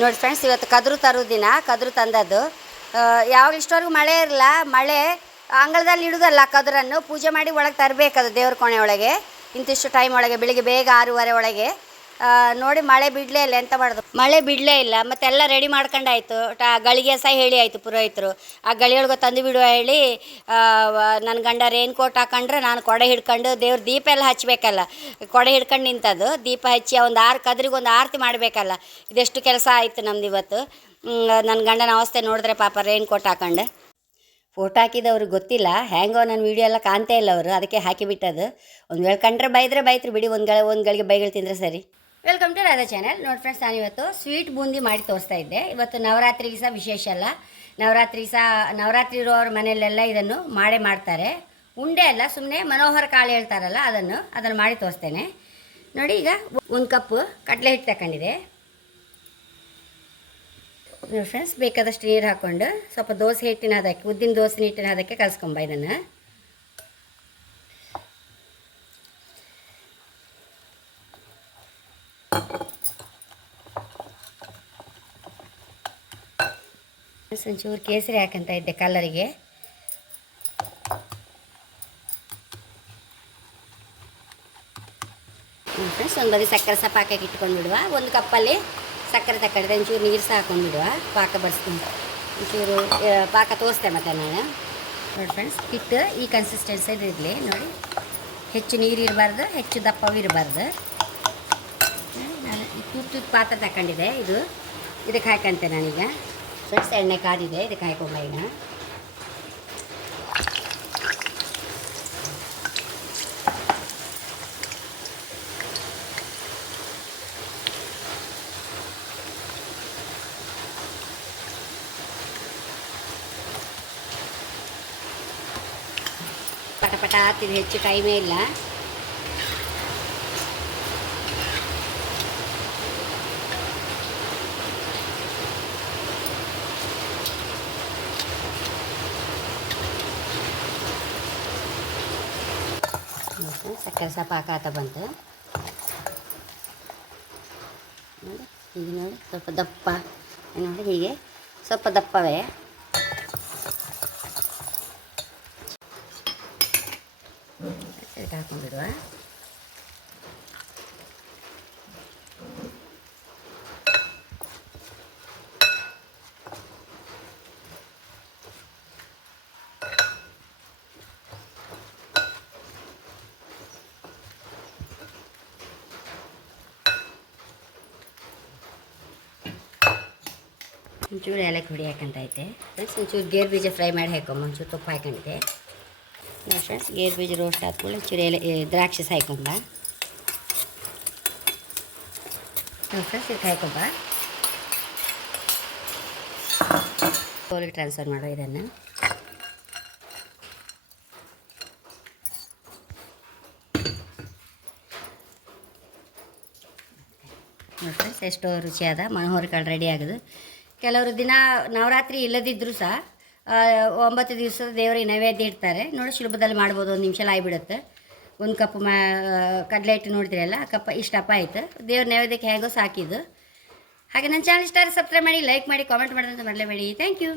ನೋಡಿ ಫ್ರೆಂಡ್ಸ್ ಇವತ್ತು ಕದ್ರು ತರೋ ದಿನ, ಕದ್ರು ತಂದದ್ದು. ಯಾವಾಗ ಇಷ್ಟವರೆಗೂ ಮಳೆ ಇರಲ್ಲ, ಮಳೆ, ಅಂಗಳದಲ್ಲಿ ಇಡೋದಲ್ಲ ಕದ್ರನ್ನು, ಪೂಜೆ ಮಾಡಿ ಒಳಗೆ ತರಬೇಕದು ದೇವ್ರ ಕೋಣೆ ಒಳಗೆ. ಇಂತಿಷ್ಟು ಟೈಮ್ ಒಳಗೆ, ಬೆಳಿಗ್ಗೆ ಬೇಗ ಆರೂವರೆ ಒಳಗೆ. ನೋಡಿ ಮಳೆ ಬಿಡಲೇ ಇಲ್ಲ, ಎಂತ ಮಾಡೋದು? ಮಳೆ ಬಿಡಲೇ ಇಲ್ಲ ಮತ್ತೆಲ್ಲ ರೆಡಿ ಮಾಡ್ಕೊಂಡಾಯ್ತು. ಟಾ, ಗಳಿಗೆ ಸಹ ಹೇಳಿ ಆಯಿತು ಪುರೋಹಿತರು. ಆ ಗಳಿಯೊಳಗೆ ತಂದು ಬಿಡುವ ಹೇಳಿ ನನ್ನ ಗಂಡ ರೇನ್ ಕೋಟ್ ಹಾಕೊಂಡ್ರೆ ನಾನು ಕೊಡೆ ಹಿಡ್ಕೊಂಡು ದೇವ್ರ ದೀಪ ಎಲ್ಲ ಹಚ್ಚಬೇಕಲ್ಲ ಕೊಡೆ ಹಿಡ್ಕೊಂಡು ನಿಂತದ್ದು, ದೀಪ ಹಚ್ಚಿ ಒಂದು ಆರು ಕದ್ರಿಗೆ ಒಂದು ಆರತಿ ಮಾಡಬೇಕಲ್ಲ. ಇದೆಷ್ಟು ಕೆಲಸ ಆಯಿತು ನಮ್ದು ಇವತ್ತು. ನನ್ನ ಗಂಡನ ಅವಸ್ಥೆ ನೋಡಿದ್ರೆ ಪಾಪ ರೇನ್ ಕೋಟ್ ಹಾಕೊಂಡು. ಫೋಟೋ ಹಾಕಿದವ್ರಿಗೆ ಗೊತ್ತಿಲ್ಲ, ಹ್ಯಾಂಗೋ ನನ್ನ ವೀಡಿಯೋ ಎಲ್ಲ ಕಾಣ್ತಾ ಇಲ್ಲ ಅವರು, ಅದಕ್ಕೆ ಹಾಕಿಬಿಟ್ಟದು ಒಂದು ವೇಳೆ ಕಂಡ್ರೆ ಬೈದ್ರೆ ಬೈತ್ರಿ ಬಿಡಿ, ಒಂದು ಗಳ ಒಂದು ಗಳಿಗೆ ಬೈಗಳು ತಿಂದರೆ ಸರಿ. ವೆಲ್ಕಮ್ ಟು ರಾಧಾ ಚಾನೆಲ್ ನೋಡಿ ಫ್ರೆಂಡ್ಸ್ ನಾನು ಇವತ್ತು ಸ್ವೀಟ್ ಬೂಂದಿ ಮಾಡಿ ತೋರಿಸ್ತಾ ಇದ್ದೆ. ಇವತ್ತು ನವರಾತ್ರಿಗೆ ಸಹ ವಿಶೇಷ ಅಲ್ಲ. ನವರಾತ್ರಿ ಸಹ, ನವರಾತ್ರಿ ಇರೋರ ಮನೆಯಲ್ಲೆಲ್ಲ ಇದನ್ನು ಮಾಡೇ ಮಾಡ್ತಾರೆ. ಉಂಡೆ ಅಲ್ಲ ಸುಮ್ಮನೆ ಮನೋಹರ ಕಾಳು ಹೇಳ್ತಾರಲ್ಲ, ಅದನ್ನು ಅದನ್ನು ಮಾಡಿ ತೋರಿಸ್ತೇನೆ. ನೋಡಿ ಈಗ ಒಂದು ಕಪ್ಪು ಕಡಲೆ ಹಿಟ್ಟು ತಗೊಂಡಿದೆ. ನೋಡಿ ಫ್ರೆಂಡ್ಸ್ ಬೇಕಾದಷ್ಟು ನೀರು ಹಾಕ್ಕೊಂಡು ಸ್ವಲ್ಪ ದೋಸೆ ಹಿಟ್ಟಿನ ಅದಕ್ಕೆ ಉದ್ದಿನ ದೋಸೆ ಹಿಟ್ಟಿನ ಅದಕ್ಕೆ ಕಲಿಸ್ಕೊಂಬ ಇದನ್ನು. ಒಂಚೂರು ಕೇಸರಿ ಹಾಕಂತ ಇದ್ದೆ ಕಲರಿಗೆ ಫ್ರೆಂಡ್ಸ್ ಒಂದು ಬದಿ ಸಕ್ಕರೆ ಸಹ ಪಾಕಕ್ಕೆ ಇಟ್ಕೊಂಡ್ಬಿಡುವ. ಒಂದು ಕಪ್ಪಲ್ಲಿ ಸಕ್ಕರೆ ತಕ್ಕಡೆ ಒಂಚೂರು ನೀರು ಸಹ ಹಾಕೊಂಡ್ಬಿಡುವ. ಪಾಕ ಬರ್ಸ್ಕೊಂಡು ಒಂಚೂರು ಪಾಕ ತೋರಿಸ್ತೆ ಮತ್ತೆ ನಾನು. ನೋಡಿ ಫ್ರೆಂಡ್ಸ್ ಹಿಟ್ಟು ಈ ಕನ್ಸಿಸ್ಟೆನ್ಸಿ ಇರಲಿ. ನೋಡಿ, ಹೆಚ್ಚು ನೀರು ಇರಬಾರ್ದು, ಹೆಚ್ಚು ದಪ್ಪವೂ ಇರಬಾರ್ದು. ನಾನು ಈ ತುತ್ತು ಪಾತ್ರ ತಗೊಂಡಿದೆ ಇದು. ಇದಕ್ಕೆ ಹಾಕಂತೆ ನಾನೀಗ. ಫ್ರೆಂಡ್ಸ್, ಎಣ್ಣೆ ಕಾದಿದೆ ಇದಕ್ಕೆ ಹಾಕೊಂಬ ಈಗ. ಪಟ ಪಟ ಆಗ್ತಿದೆ ಹೆಚ್ಚು ಟೈಮೇ ಇಲ್ಲ ನೋಡಿ, ಸಕ್ಕರೆ ಸಹ ಪಾಕ ಬಂತು. ನೋಡಿ ಈಗ ನೋಡಿ ಸ್ವಲ್ಪ ದಪ್ಪ. ನೋಡಿ ಹೀಗೆ ಸ್ವಲ್ಪ ದಪ್ಪವೇ. ಇದಕ್ಕೆ ಒಂಚೂರು ಏಲಕ್ಕಿ ಹುಡಿ ಐತೆ ಫ್ರೆಂಡ್ಸ್, ಒಂಚೂರು ಗೇರು ಬೀಜ ಫ್ರೈ ಮಾಡಿ ಹಾಕೊಂಬ ಒಂಚೂರು ತುಪ್ಪ ಹಾಕೊಂಡಿದ್ದೆ ನೋಡಿ ಫ್ರೆಂಡ್ಸ್, ಗೇರು ಬೀಜ ರೋಸ್ಟ್ ಹಾಕ್ಕೊಂಡು ಒಂಚೂರು ಎಲೆ ದ್ರಾಕ್ಷಿ ಹಾಕೊಂಬ ಫ್ರೆಂಡ್ಸ್, ಇದಕ್ಕೆ ಹಾಕೊಂಬ ಕೋಲಿಗೆ ಟ್ರಾನ್ಸ್ಫರ್ ಮಾಡೋ ಇದನ್ನು. ನೋಡಿ ಫ್ರೆಂಡ್ಸ್, ಎಷ್ಟೋ ರುಚಿಯಾದ ಮನೋಹರ ಕಾಳು ರೆಡಿ ಆಗೋದು. ಕೆಲವರು ದಿನ ನವರಾತ್ರಿ ಇಲ್ಲದಿದ್ದರೂ ಸಹ ಒಂಬತ್ತು ದಿವಸ ದೇವರಿಗೆ ನೈವೇದ್ಯ ಇಡ್ತಾರೆ. ನೋಡಿ ಸುಲಭದಲ್ಲಿ ಮಾಡ್ಬೋದು, ಒಂದು ನಿಮಿಷ ಆಗಿಬಿಡುತ್ತೆ ಒಂದು ಕಪ್ ಮಾ ಕಡಲೆ ಹಿಟ್ಟು ನೋಡಿದ್ರಲ್ಲ, ಆ ಕಪ್ ಇಷ್ಟಪ್ಪ ಆಯಿತು. ದೇವ್ರ ನೈವೇದ್ಯಕ್ಕೆ ಹೇಗೋ ಸಾಕಿದ್ದು. ಹಾಗೆ ನನ್ನ ಚಾನಲ್ ಇಷ್ಟ ಸಬ್ಸ್ಕ್ರೈಬ್ ಮಾಡಿ ಲೈಕ್ ಮಾಡಿ ಕಾಮೆಂಟ್ ಮಾಡೋದಂತ ಮಾಡಲೇಬೇಡಿ ಥ್ಯಾಂಕ್ ಯು